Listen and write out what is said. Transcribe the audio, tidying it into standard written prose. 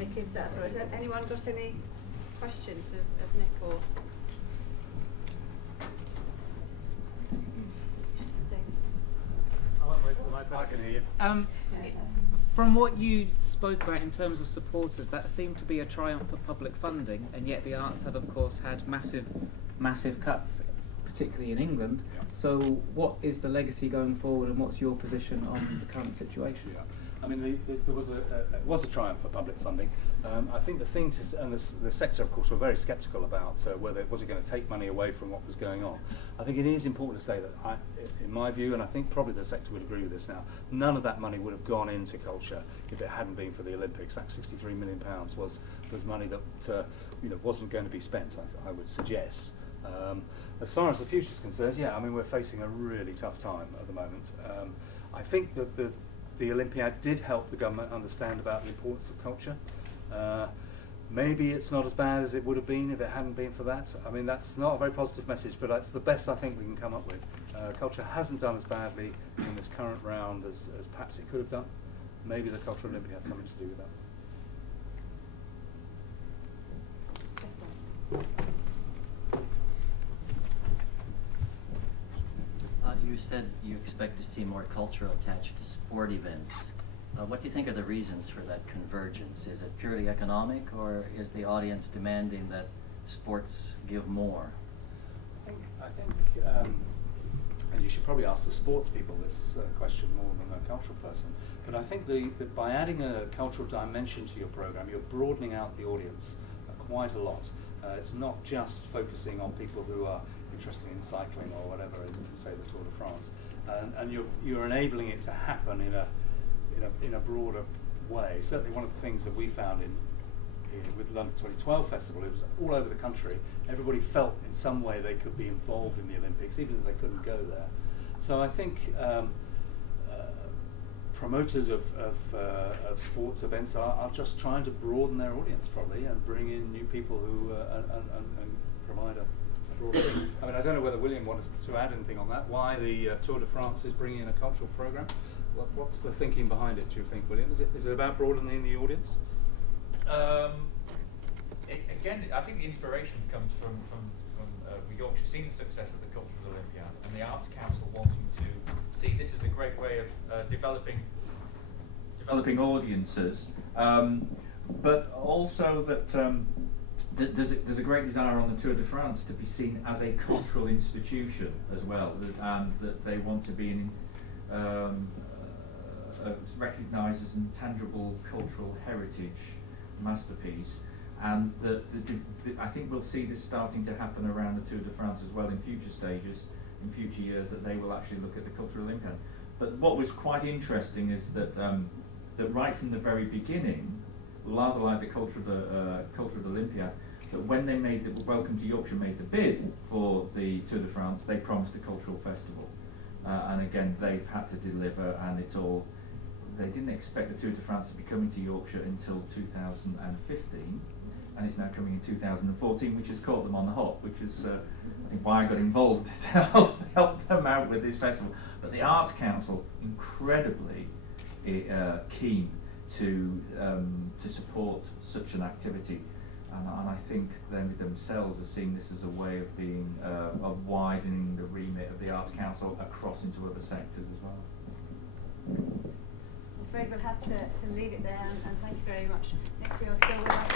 Nick, if that's all right. Has anyone got any questions of Nick or? Yes, David. I can hear you. From what you spoke about in terms of supporters, that seemed to be a triumph for public funding, and yet the arts have, of course, had massive cuts, particularly in England. Yeah. So what is the legacy going forward, and what's your position on the current situation? Yeah. I mean, there was a triumph for public funding. I think the thing and the sector, of course, were very sceptical about whether was it going to take money away from what was going on. I think it is important to say that, in my view, and I think probably the sector would agree with this now, none of that money would have gone into culture if it hadn't been for the Olympics. That £63 million was money that wasn't going to be spent, I would suggest. As far as the future is concerned, yeah, I mean, we're facing a really tough time at the moment. I think that the Olympiad did help the government understand about the importance of culture. Maybe it's not as bad as it would have been if it hadn't been for that. I mean, that's not a very positive message, but that's the best I think we can come up with. Culture hasn't done as badly in this current round as perhaps it could have done. Maybe the Cultural Olympiad had something to do with that. You said you expect to see more culture attached to sport events. What do you think are the reasons for that convergence? Is it purely economic, or is the audience demanding that sports give more? I think, and you should probably ask the sports people this question more than a cultural person, but I think that by adding a cultural dimension to your program, you're broadening out the audience quite a lot. It's not just focusing on people who are interested in cycling or whatever, in say the Tour de France, and you're enabling it to happen in a broader way. Certainly, one of the things that we found with London 2012 Festival, it was all over the country. Everybody felt in some way they could be involved in the Olympics, even if they couldn't go there. So I think promoters of sports events are just trying to broaden their audience probably and bring in new people who and provide a broader thing. I mean, I don't know whether William wanted to add anything on that. Why the Tour de France is bringing in a cultural program? What's the thinking behind it, do you think, William? Is it about broadening the audience? Again, I think the inspiration comes from Yorkshire, seeing the success of the Cultural Olympiad and the Arts Council wanting to see this as a great way of developing audiences, but also that there's a great desire on the Tour de France to be seen as a cultural institution as well, and that they want to be recognised as an intangible cultural heritage masterpiece, and I think we'll see this starting to happen around the Tour de France as well in future stages, in future years, that they will actually look at the Cultural Olympiad. But what was quite interesting is that that right from the very beginning, rather like the Cultural Olympiad, that when they made the Welcome to Yorkshire made the bid for the Tour de France, they promised a cultural festival, and again they've had to deliver, and it's all. They didn't expect the Tour de France to be coming to Yorkshire until 2015, and it's now coming in 2014, which has caught them on the hop, which is I think why I got involved to help them out with this festival. But the Arts Council, incredibly keen to support such an activity, and I think they themselves are seeing this as a way of being of widening the remit of the Arts Council across into other sectors as well. I'm afraid we'll have to leave it there, and thank you very much, Nick, for your still with us.